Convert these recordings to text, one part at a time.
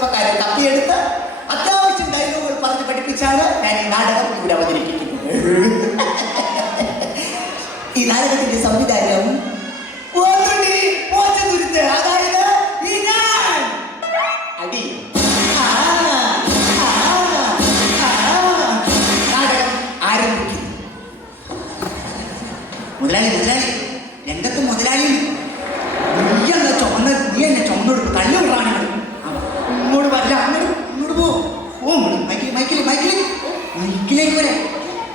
ചെറുപ്പക്കാരെ തപ്പിയെടുത്ത് അത്യാവശ്യം ഡയലോഗുകൾ പറഞ്ഞ് പഠിപ്പിച്ചാണ് ഞാൻ ഈ നാടകം ഇവിടെ അവതരിപ്പിക്കുന്നത്. ഈ നാടകത്തിന്റെ സംവിധാനം അതായത് ഈ ഞാൻ അടി നാടകം ആരംഭിക്കുന്നു. മുതലാളി രംഗത്ത് മുതലാളി നീ എന്നെ ചുമന്നെടുക്കും കല്ല് വിടാണ്. ഇങ്ങോട്ട് വരില്ല, ഇങ്ങോട്ട് പോ മൈക്കിലേക്ക് വരെ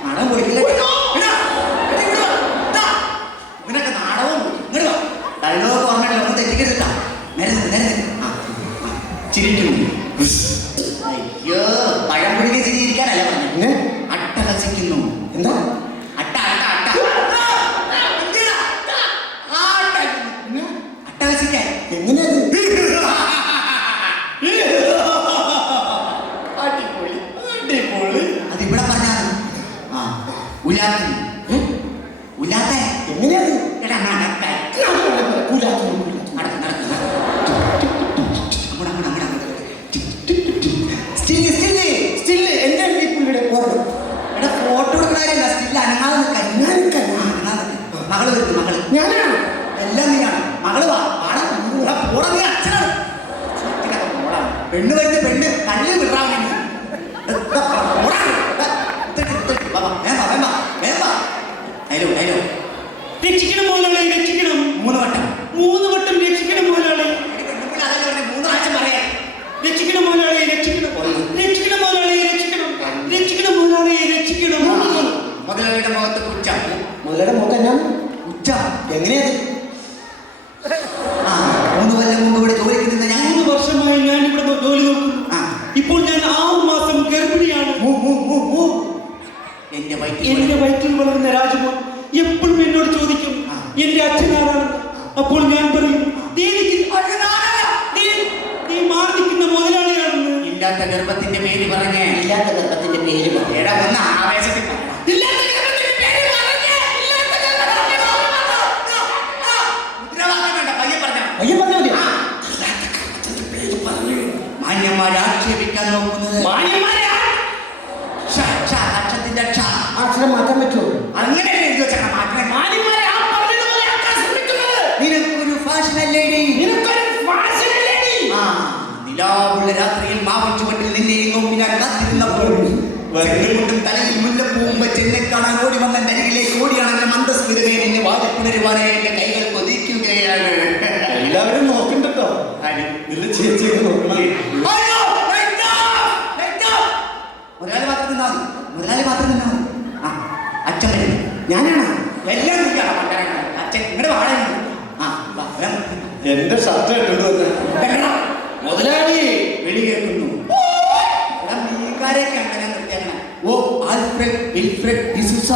നാടകം പൊളിക്കില്ല. ഇവനൊക്കെ നാടകം ഇങ്ങോട്ട് വാ. ഡയലോഗ് പറഞ്ഞിട്ടില്ല, ഒന്നും തെറ്റിക്കരുതാ. നേരെ ചിരിക്കുന്നു. അയ്യോ, പഴം പൊടിക്ക് ചിരിയിരിക്കാനല്ല പറഞ്ഞു. അട്ടഹസിക്കുന്നു. എന്താ അട്ടഹസിക്കാൻ എങ്ങനെയത്? അതിവിടെ പറഞ്ഞാൽ ഉലാത്ത എങ്ങനെയത്? ഫോട്ടോ എടുക്കണ സ്റ്റിൽ അനങ്ങാതെ മകള് വരുന്നു. മകള് ഞാനാണ്, എല്ലാം നീയാണ്. മകള് പോടാ, അച്ഛനാണ്. പെണ്ണ് വരുന്ന പെണ്ണ് കല്ല് വിടാൻ രക്ഷിക്കണം മുതലാളി, രക്ഷിക്കണം. 3 വട്ടം രക്ഷിക്കണം മുതലാളി. 3 പ്രാവശ്യം പറയാം. രക്ഷിക്കണം മുതലാളി, രക്ഷിക്കണം മുതലാളി, രക്ഷിക്കണം മുതലാളി, രക്ഷിക്കണം. മുതലാളിയുടെ മുഖത്ത് ഉച്ച. മുതലാളിയുടെ മുഖത്ത് എന്നാണ് ഉച്ച? എങ്ങനെയത്? 3 കൊല്ലം മുമ്പ് ഇവിടെ ജോലിക്ക് നിന്ന് ഞാൻ 3 വർഷമായി ഞാൻ ഇവിടെ ജോലി നോക്കുന്നു. ഇപ്പോൾ ഞാൻ 6 മാസം ഗർഭിണിയാണ്. എന്റെ വയറ്റിൽ വളർന്ന രാജമോൻ എപ്പോഴും എന്നോട് ചോദിക്കും എന്റെ അച്ഛനാരാണ്. അപ്പോൾ ഞാൻ പറയും നീ മാറി നിൽക്കുന്ന മുതലാളിയാണെന്ന്. ഇല്ലാത്ത ഗർഭത്തിന്റെ പേര് പറഞ്ഞേ. ഇല്ലാത്ത ഗർഭത്തിന്റെ പേര് ഒന്ന് ആവേശത്തിൽ മാന്യന്മാരെ ആക്ഷേപിക്കാൻ നോക്കുന്നത്. അക്ഷരം മാറ്റാൻ പറ്റുമോ? അങ്ങനെ നിനക്കൊരു ഫാഷനല്ലേടി. നിലാവുള്ള രാത്രിയിൽ മാവൻ ചുവട്ടിൽ നിന്നെ നോക്കിയാൽ കാത്തിരുന്നപ്പോൾ കൊണ്ടും തലയിൽ മുല്ലപ്പൂവും വെച്ച് എന്നെ കാണാൻ ഓടി വന്ന അരികിലേക്ക് ഓടിയാണ് എന്റെ മന്ദസ്മിതയെ എന്നെ വാദിപ്പുണരുവാനായി എന്റെ കൈകൾ കൊതിക്കുകയാണ്. എല്ലാവരും നോക്കണ്ടോ? ചേച്ചി മുതലാളി മാത്രം നിന്നാ മതി. അച്ഛൻ വരുന്നു. ഞാനാണ് എല്ലാം അച്ഛൻ നിങ്ങളുടെ വാഴ. എന്റെ ഷർട്ട് മുതലാളി വെളി കേൾക്കുന്നു. മീൻകാരെയൊക്കെ അങ്ങനെ നിർത്തിയാക്കണം. Oh Alfred Wilfred D'Souza.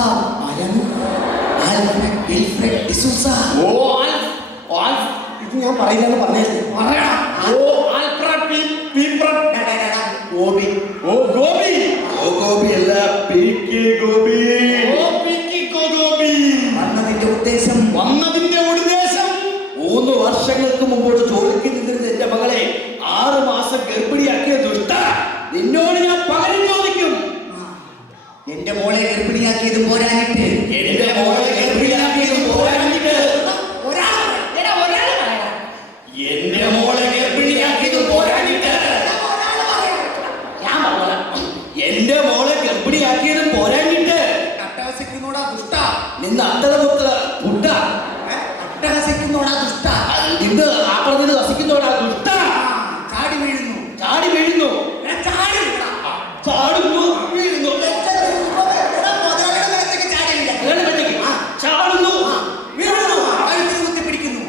Alfred D'Souza. ഇത് ഞാൻ പറയില്ലെന്ന് പറഞ്ഞത്. ഗോപി അല്ല, വന്നതിന്റെ ഉദ്ദേശം 3 വർഷങ്ങൾക്ക് മുമ്പോട്ട് ജോലിക്ക് നിന്നിരുന്ന എന്റെ മകളെ 6 മാസം ഗർഭിണിയാക്കിയ ദുഷ്ട, നിന്നോട് ഞാൻ പകരം ചോദിക്കും. എന്റെ മോളെ ഗർഭിണിയാക്കിയതും പോരാനിട്ട് അട്ടഹസിക്കുന്നോടാ ദുഷ്ട. നിന്ന് അട്ടഹസിക്കുന്നോടാ ദുഷ്ട. നിന്ന് അപ്പുറത്ത് ഹസിക്കുന്നോടാ ദുഷ്ട. ചാടി വീഴുന്നു. ചാടുന്നു, വീഴുന്നു. ചാടുന്നു, വീഴുന്നു, കഴുത്തിൽ കുത്തി പിടിക്കുന്നു.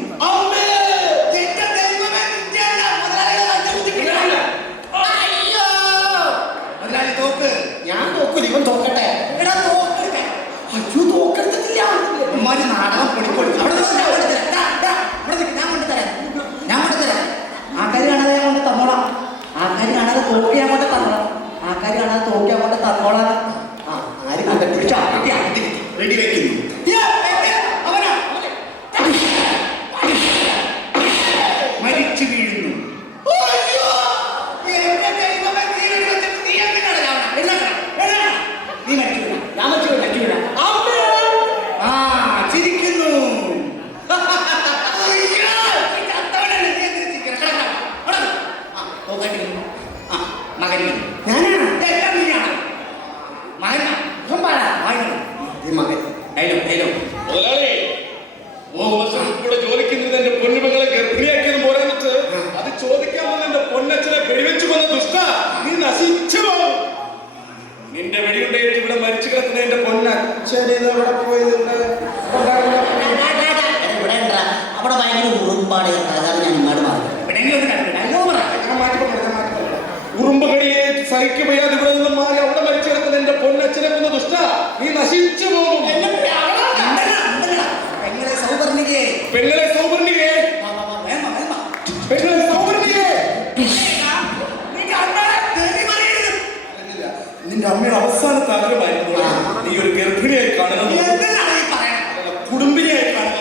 ഭയങ്കര ഉറുമ്പാണ് അതാണ് ഞാൻ ഇങ്ങോട്ട് മാറി എവിടെയെങ്കിലും ഒന്ന് കണ്ടു ഡയലോഗ് പറ. ഞാൻ മാറ്റിപ്പറയാം. ഉറുമ്പ് കടിയെ സഹിക്ക് വയ്യാതെ ഇവിടെ നിന്ന് മാറി അവിടെ മരിച്ചു കിടക്കുന്ന എന്റെ പൊന്നച്ഛനെ കൊന്ന ദുഷ്ട നീ നശിച്ചു പോകും. പെങ്ങളെ സൗവർണികയെ പെങ്ങളെ സൗവർണികയെ വേമ വേമ പെങ്ങളെ സൗവർണികയെ നിന്റെ അമ്മയുടെ അവസാനത്തെ ആഗ്രഹമായിരുന്നു നീ ഒരു ഗർഭിണിയായി കാണണം, കുടുംബിനിയായി കാണണം.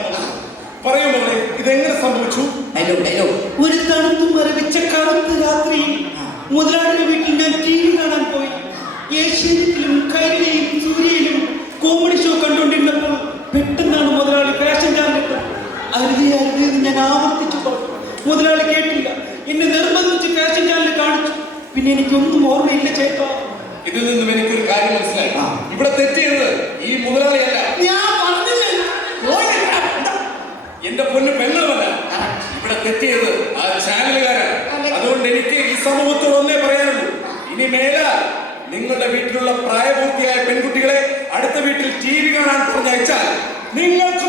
പറയുമ്പോ ഇതെങ്ങനെ സംഭവിച്ചു? ഡയലോഗ് ഡയലോഗ് ഒരു തണുത്തും മരവിച്ച കറുത്ത രാത്രിയിൽ മുതലാളിയുടെ വീട്ടിൽ ഞാൻ TV കാണാൻ പോയി. ഏഷ്യാനെറ്റിലും കൈരളിയും സൂര്യയിലും കോമഡി ഷോ കണ്ടുകൊണ്ടിരുന്നപ്പോൾ പെട്ടെന്നാണ് മുതലാളി ഫാഷൻ ചാനലിട്ടത്. അരുതെന്ന് ഞാൻ ആവർത്തിച്ചു പറഞ്ഞു. മുതലാളി കേട്ടില്ല. എന്നെ നിർബന്ധിച്ച് ഫാഷൻ ചാനൽ കാണിച്ചു. പിന്നെ എനിക്കൊന്നും ഓർമ്മയില്ല ചേട്ടാ. ഇതിൽ നിന്നും എനിക്കൊരു കാര്യം മനസ്സിലായി. ഇവിടെ തെറ്റിയത് ഈ മുതലാളിയല്ല, ഞാൻ പറഞ്ഞില്ലേ എന്റെ പൊന്ന് പെങ്ങളുമല്ല. ഇവിടെ തെറ്റിയത് ആ ചാനലുകാരാണ്. അതുകൊണ്ട് എനിക്ക് ഈ സമൂഹത്തോട് ഒന്നേ പറയാനുള്ളൂ, ഇനി മേലാൽ നിങ്ങളുടെ വീട്ടിലുള്ള പ്രായപൂർത്തിയായ പെൺകുട്ടികളെ അടുത്ത വീട്ടിൽ TV കാണാൻ പറഞ്ഞയച്ചാൽ നിങ്ങൾക്ക്